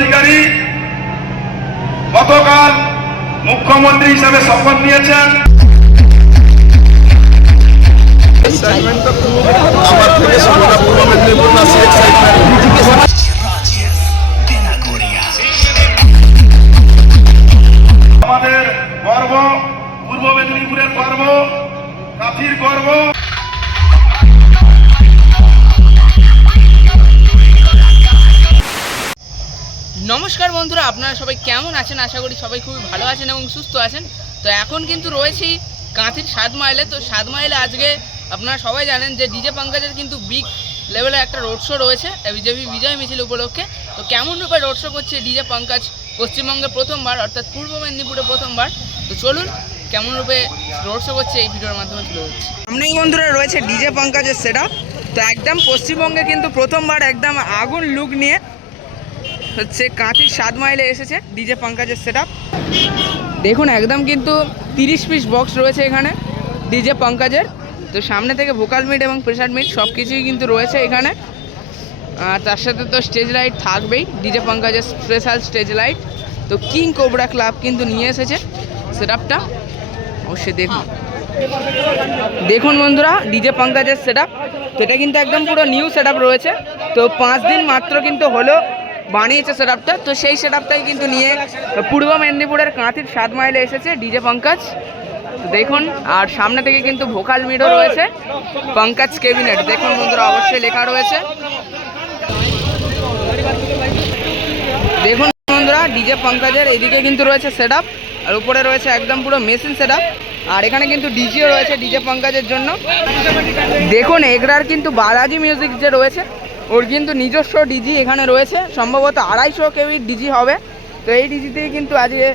অধিকারী গতকাল মুখ্যমন্ত্রী হিসেবে শপথ নিয়েছেন। আমার থেকে সর্বদা পূর্ব মেদিনীপুর আমাদের গর্ব, পূর্ব মেদিনীপুরের গর্ব, কাঁথির গর্ব। নমস্কার বন্ধুরা, আপনারা সবাই কেমন আছেন? আশা করি সবাই খুবই ভালো আছেন এবং সুস্থ আছেন। তো এখন কিন্তু রয়েছি কাঁথির 7 মাইলে। তো 7 মাইলে আজকে আপনারা সবাই জানেন যে ডিজে পঙ্কজের কিন্তু বিগ লেভেলে একটা রোড শো রয়েছে বিজেপি বিজয় মিছিল উপলক্ষে। তো কেমন রূপে রোড শো করছে ডিজে পঙ্কজ পশ্চিমবঙ্গে প্রথমবার, অর্থাৎ পূর্ব মেদিনীপুরে প্রথমবার। তো চলুন কেমন রূপে রোড শো করছে এই ভিডিওর মাধ্যমে তুলে ধরছি। সামনেই বন্ধুরা রয়েছে ডিজে পঙ্কজের সেটআপ। তো একদম পশ্চিমবঙ্গে কিন্তু প্রথমবার একদম আগুন লুক নিয়ে হচ্ছে কাঁথির 7 মাইলে এসেছে ডিজে পঙ্কজের সেটআপ। দেখুন একদম কিন্তু 30 পিস বক্স রয়েছে এখানে ডিজে পঙ্কজের। তো সামনে থেকে ভোকাল মিট এবং প্রেসার মিট সব কিছুই কিন্তু রয়েছে এখানে। তার সাথে তো স্টেজ লাইট থাকবেই, ডিজে পঙ্কজের স্পেশাল স্টেজ লাইট। তো কিং কোবরা ক্লাব কিন্তু নিয়ে এসেছে সেটআপটা, অবশ্যই দেখুন বন্ধুরা ডিজে পঙ্কজের সেটআপ। তো এটা কিন্তু একদম পুরো নিউ সেটআপ রয়েছে। তো 5 দিন মাত্র কিন্তু হলো বানিয়েছে সেটআপটা। তো সেই সেটআপটাই কিন্তু নিয়ে পূর্ব মেদিনীপুরের কাঁথির 7 মাইলে এসেছে ডিজে পঙ্কজ। তো দেখুন, আর সামনে থেকে কিন্তু ভোকাল মিটও রয়েছে, পঙ্কজ ক্যাবিনেট। দেখুন বন্ধুরা অবশ্যই লেখা রয়েছে। দেখুন বন্ধুরা ডিজে পঙ্কজের এদিকে কিন্তু রয়েছে সেটআপ, আর উপরে রয়েছে একদম পুরো মেশিন সেটআপ। আর এখানে কিন্তু ডিজিও রয়েছে ডিজে পঙ্কজের জন্য। দেখুন এগরার কিন্তু বালাজি মিউজিক যে রয়েছে ওর কিন্তু নিজস্ব ডিজি এখানে রয়েছে, সম্ভবত 250 কেবির ডিজি হবে। তো এই ডিজিতেই কিন্তু আজকে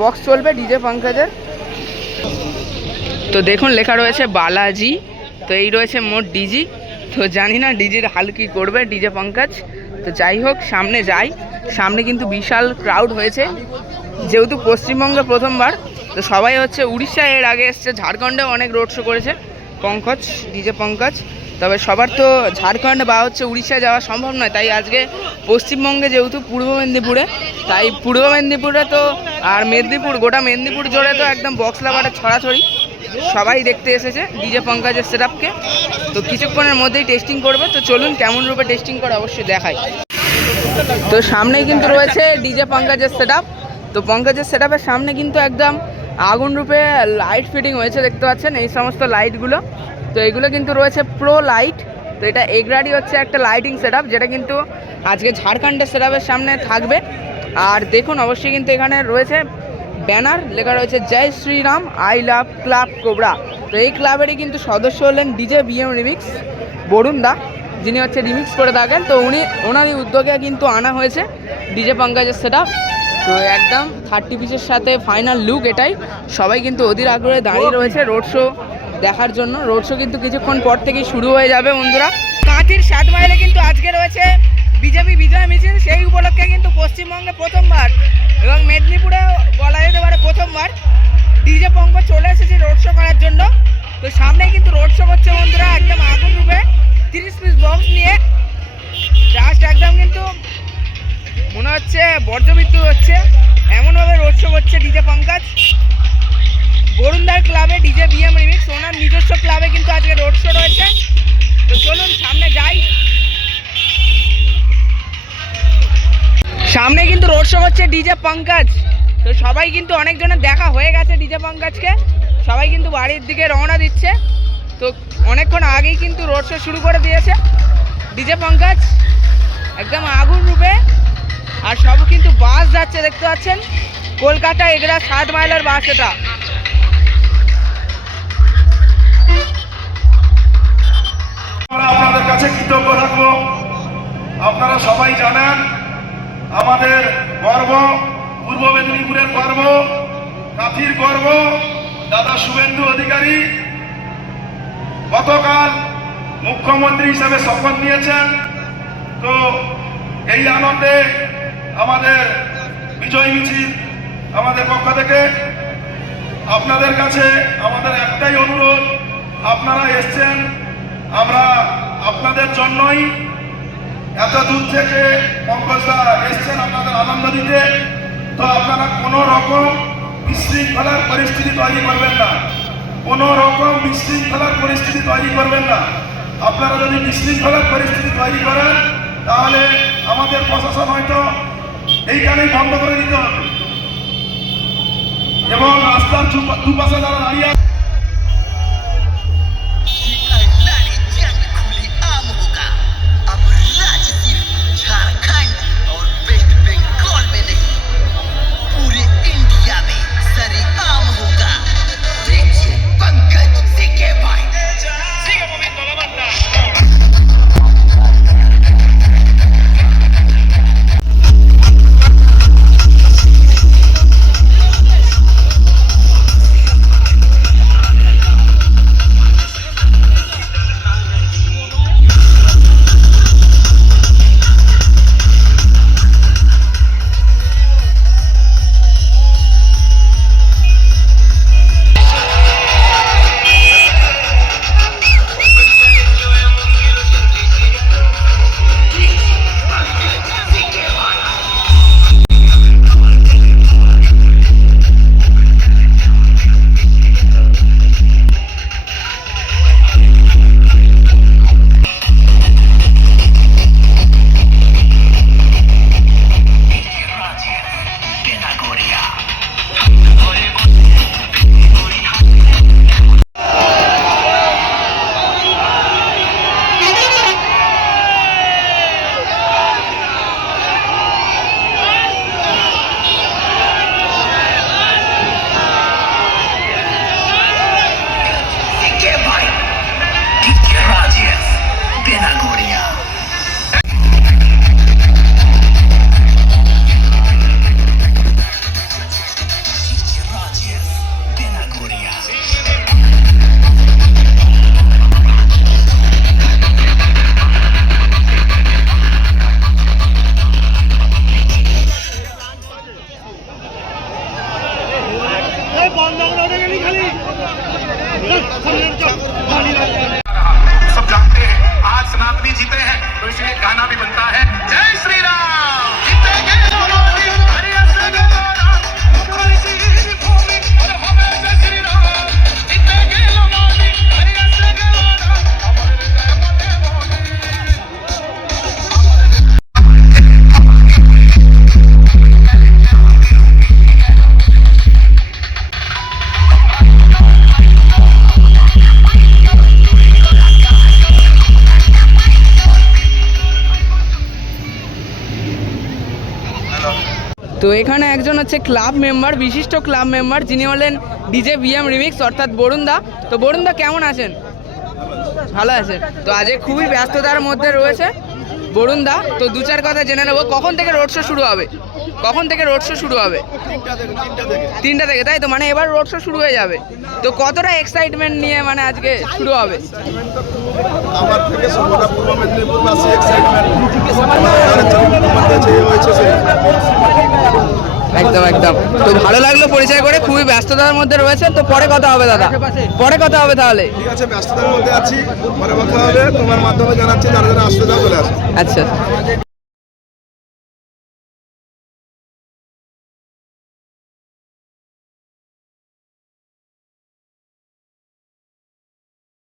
বক্স চলবে ডিজে পঙ্কজের। তো দেখুন লেখা রয়েছে বালাজি। তো এই রয়েছে মোট ডিজি। তো জানি না ডিজির হাল কী করবে ডিজে পঙ্কজ। তো যাই হোক, সামনে যাই। সামনে কিন্তু বিশাল ক্রাউড হয়েছে, যেহেতু পশ্চিমবঙ্গে প্রথমবার। তো সবাই হচ্ছে উড়িষ্যায় এর আগে এসছে, ঝাড়খণ্ডেও অনেক রোড শো করেছে পঙ্কজ, ডিজে পঙ্কজ। তবে সবার তো ঝাড়খণ্ড বা হচ্ছে উড়িষ্যায় যাওয়া সম্ভব নয়, তাই আজকে পশ্চিমবঙ্গে যেহেতু পূর্ব মেদিনীপুরে, তাই পূর্ব মেদিনীপুরে তো আর মেদিনীপুর, গোটা মেদিনীপুর জুড়ে তো একদম বক্স লাভারের ছড়াছড়ি। সবাই দেখতে এসেছে ডিজে পঙ্কজের সেটআপকে। তো কিছুক্ষণের মধ্যেই টেস্টিং করবে। তো চলুন কেমন রূপে টেস্টিং করে অবশ্যই দেখাই। তো সামনেই কিন্তু রয়েছে ডিজে পঙ্কজের সেটআপ। তো পঙ্কজের সেটআপের সামনে কিন্তু একদম আগুন রূপে লাইট ফিটিং হয়েছে, দেখতে পাচ্ছেন এই সমস্ত লাইটগুলো। তো এগুলো কিন্তু রয়েছে প্রো লাইট। তো এটা এগরারই হচ্ছে একটা লাইটিং সেটআপ, যেটা কিন্তু আজকে ঝাড়খণ্ডের সেটআপের সামনে থাকবে। আর দেখুন অবশ্যই কিন্তু এখানে রয়েছে ব্যানার, লেখা রয়েছে জয় Shri Ram I love club Cobra. তো এই ক্লাবেরই কিন্তু সদস্য হলেন ডিজে বিএম রিমিক্স বরুণ দা, যিনি হচ্ছে রিমিক্স করে থাকেন। তো ওনারই উদ্যোগে কিন্তু আনা হয়েছে ডিজে পঙ্কজের সেটআপ। তো একদম 30 পিসের সাথে ফাইনাল লুক এটাই। সবাই কিন্তু অধীর আগ্রহে দাঁড়িয়ে রয়েছে রোড শো দেখার জন্য। রোড শো কিন্তু কিছুক্ষণ পর থেকেই শুরু হয়ে যাবে বন্ধুরা। কাঁথির 7 মাইলে কিন্তু আজকে রয়েছে বিজেপি বিজয় মিছিল। সেই উপলক্ষে কিন্তু পশ্চিমবঙ্গে প্রথমবার এবং মেদিনীপুরে বলা যেতে পারে প্রথমবার ডিজে পঙ্কজ চলে এসেছে রোড শো করার জন্য। তো সামনে কিন্তু রোড শো করছে বন্ধুরা একদম আগুন রূপে 30 পিস বক্স নিয়ে। জাস্ট একদম কিন্তু মনে হচ্ছে বর্জ্যমৃত্যু হচ্ছে, এমনভাবে রোড শো করছে ডিজে পঙ্কজ। বরুণদার ক্লাবে ডিজে বিএম রিমিক্স, ওনার নিজস্ব ক্লাবে কিন্তু আজকে রোড শো রয়েছে। তো চলুন সামনে যাই। সামনে কিন্তু রোড শো করছে ডিজে পঙ্কজ। তো সবাই কিন্তু অনেকজনের দেখা হয়ে গেছে ডিজে পঙ্কজকে, সবাই কিন্তু বাড়ির দিকে রওনা দিচ্ছে। তো অনেকক্ষণ আগেই কিন্তু রোড শো শুরু করে দিয়েছে ডিজে পঙ্কজ একদম আগুন রূপে। আর সব কিন্তু বাস যাচ্ছে, দেখতে পাচ্ছেন কলকাতা এগরা 7 মাইলের বাস এটা। আপনাদের কাছে কৃতজ্ঞ থাকবো। আপনারা সবাই জানেন আমাদের গর্ব, পূর্ব মেদিনীপুরের গর্ব, কাঁথির গর্ব দাদা শুভেন্দু অধিকারী গতকাল মুখ্যমন্ত্রী হিসেবে শপথ নিয়েছেন। তো এই আনন্দে আমাদের বিজয় মিছিল আমাদের পক্ষ থেকে আপনাদের কাছে আমাদের একটাই অনুরোধ, আপনারা এসছেন, আমরা আপনাদের জন্যই এত দূর থেকে পঙ্কজদা এসছেন আপনাদের আনন্দ দিতে, তো আপনারা কোনো রকম বিশৃঙ্খলার পরিস্থিতি তৈরি করবেন না, কোনো রকম বিশৃঙ্খলার পরিস্থিতি তৈরি করবেন না। আপনারা যদি বিশৃঙ্খলার পরিস্থিতি তৈরি করেন তাহলে আমাদের প্রশাসন হয়তো এইখানেই বন্ধ করে দিতে হবে। এবং রাস্তার দুপাশে যারা দাঁড়িয়ে আছে लाड़ी जंग खुली आम होगा। अब राज सिर्फ झारखंड और वेस्ट बंगाल में नहीं, पूरे इंडिया में सरेआम होगा। देखिए पंकज सीके भाई। सब जानते हैं आज सनातनी जीते हैं तो इसलिए गाना भी बनता है जय श्री राम। जीतेंगे मोदी, हरिया से गवारा, मुखर्जी की भूमि और हमें जय श्री राम। जीतेंगे मोदी, हरिया से गवारा, हमारे जय मोदी मोदी। তো এখানে একজন হচ্ছে ক্লাব মেম্বার, বিশিষ্ট ক্লাব মেম্বার, যিনি হলেন ডিজে বিএম রিমিক্স অর্থাৎ বরুণদা। তো বরুণদা কেমন আছেন? ভালো আছেন। তো আজকে খুবই ব্যস্ততার মধ্যে রয়েছে বরুণদা, তো দু চার কথা জেনে নেবো কখন থেকে রোড শো শুরু হবে? কখন থেকে রোড শো শুরু হবে? 3টা থেকে, তাই তো? মানে এবার রোড শো শুরু হয়ে যাবে, তো কতটা এক্সাইটমেন্ট নিয়ে মানে আজকে শুরু হবে? আমার থেকে গোটা পূর্ব মেদিনীপুরবাসী এক্সাইটমেন্ট মধ্যে যে হয়েছে সেই একদম একদম। তো ভালো লাগলো পরিচয় করে, খুবই ব্যস্ততার মধ্যে রয়েছে, তো পরে কথা হবে দাদা, পরে কথা হবে তাহলে। ঠিক আছে, ব্যস্ততার মধ্যে আছি, পরে কথা হবে। তোমার মাধ্যমে জানাচ্ছি যারা যারা আসতে চাও চলে আসো। আচ্ছা।